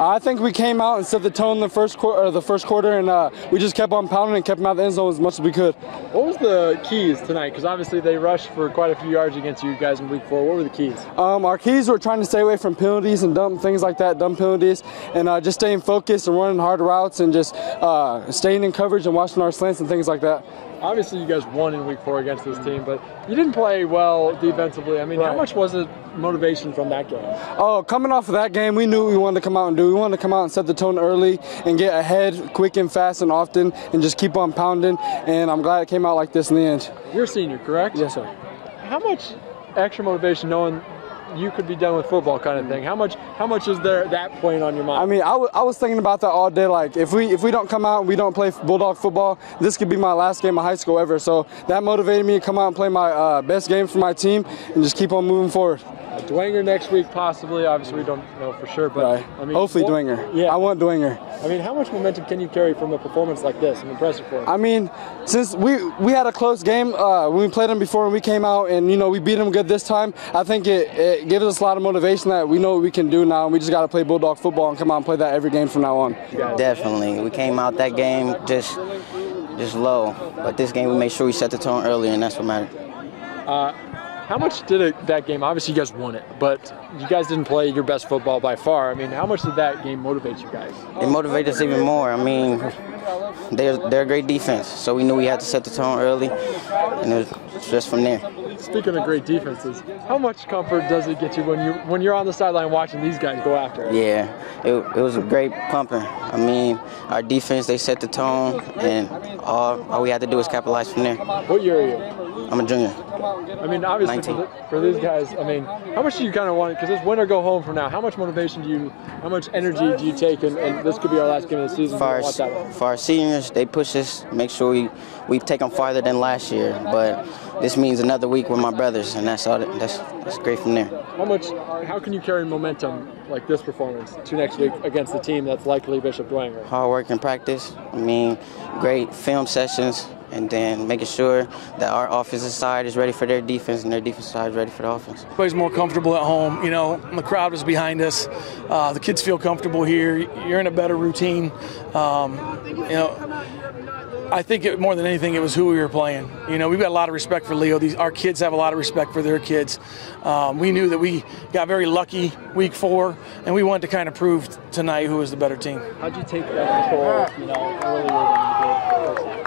I think we came out and set the tone in the first quarter, and we just kept on pounding and kept them out of the end zone as much as we could. What was the keys tonight? Because obviously they rushed for quite a few yards against you guys in week 4. What were the keys? Our keys were trying to stay away from penalties and dumb things like that, dumb penalties, and just staying focused and running hard routes and just staying in coverage and watching our slants and things like that. Obviously, you guys won in week 4 against this team, but you didn't play well defensively. I mean, How much was it motivation from that game? Oh, coming off of that game, we knew what we wanted to come out and do. We wanted to come out and set the tone early and get ahead quick and fast and often and just keep on pounding, and I'm glad it came out like this in the end. You're a senior, correct? Yes, sir. How much extra motivation knowing you could be done with football kind of thing? How much is there that playing on your mind? I mean, I was thinking about that all day. Like, if we don't come out and we don't play Bulldog football, this could be my last game of high school ever. So that motivated me to come out and play my best game for my team and just keep on moving forward. Dwenger next week, possibly. Obviously, we don't know for sure, but right. I mean, hopefully Dwenger. Yeah, I want Dwenger. I mean, how much momentum can you carry from a performance like this? An impressive performance. I mean, since we had a close game when we played them before and we came out and we beat them good this time, I think it gives us a lot of motivation that we know what we can do now, and we just got to play Bulldog football and come out and play that every game from now on. Definitely, we came out that game just low, but this game we made sure we set the tone early, and that's what mattered. How much did that game, obviously you guys won it, but you guys didn't play your best football by far. I mean, how much did that game motivate you guys? It motivated us even more. I mean, they're a great defense, so we knew we had to set the tone early, and it was just from there. Speaking of great defenses, how much comfort does it get you when you're on the sideline watching these guys go after it? Yeah, it was a great pumping. I mean, our defense, they set the tone, and all we had to do was capitalize from there. What year are you? I'm a junior. I mean, obviously for these guys, I mean, how much do you kind of want, because it's win or go home from now, how much motivation how much energy do you take, and this could be our last game of the season? For our seniors, they push us, make sure we take them farther than last year, but this means another week with my brothers, and that's great from there. How can you carry momentum like this performance to next week against the team that's likely Bishop Dwenger? Hard work and practice. I mean, great film sessions, and then making sure that our offensive side is ready for their defense and their defensive side is ready for the offense. Everybody's more comfortable at home. The crowd was behind us. The kids feel comfortable here. You're in a better routine. I think more than anything, it was who we were playing. We've got a lot of respect for Leo. Our kids have a lot of respect for their kids. We knew that we got very lucky week 4, and we wanted to kind of prove tonight who was the better team. How'd you take that control, earlier than you did?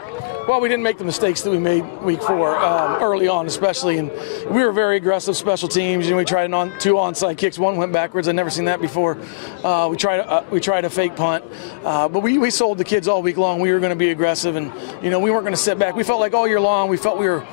Well, we didn't make the mistakes that we made week 4 early on, especially, and we were very aggressive special teams. We tried 2 onside kicks. One went backwards. I'd never seen that before. We tried a fake punt, but we sold the kids all week long. We were going to be aggressive, and we weren't going to sit back. We felt like all year long we felt we were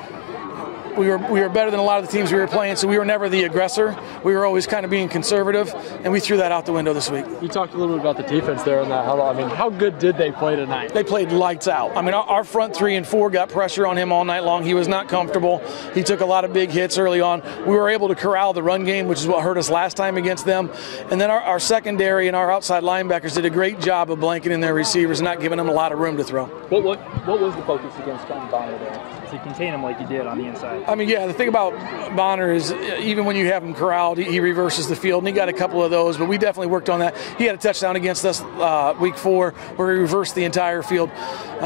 better than a lot of the teams we were playing, so we were never the aggressor. We were always kind of being conservative, and we threw that out the window this week. You talked a little bit about the defense there in that huddle. I mean, how good did they play tonight? They played lights out. I mean, our front 3 and 4 got pressure on him all night long. He was not comfortable. He took a lot of big hits early on. We were able to corral the run game, which is what hurt us last time against them. And then our secondary and our outside linebackers did a great job of blanketing their receivers and not giving them a lot of room to throw. What was the focus against Bonner there? To contain him like you did on the inside? I mean, yeah, the thing about Bonner is even when you have him corralled, he reverses the field, and he got a couple of those, but we definitely worked on that. He had a touchdown against us week 4 where he reversed the entire field.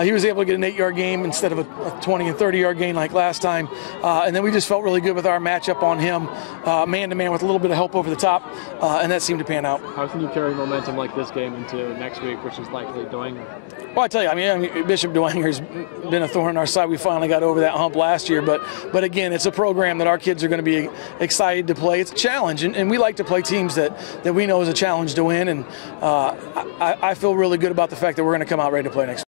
He was able to get an 8-yard gain instead of a 20 and 30-yard gain like last time. And then we just felt really good with our matchup on him, man-to-man with a little bit of help over the top, and that seemed to pan out. How can you carry momentum like this game into next week, which is likely Dwenger? Well, I tell you, I mean Bishop Dwenger's been a thorn in our side. We finally got over that hump last year, but again, it's a program that our kids are going to be excited to play. It's a challenge, and we like to play teams that we know is a challenge to win, and I feel really good about the fact that we're going to come out ready to play next week.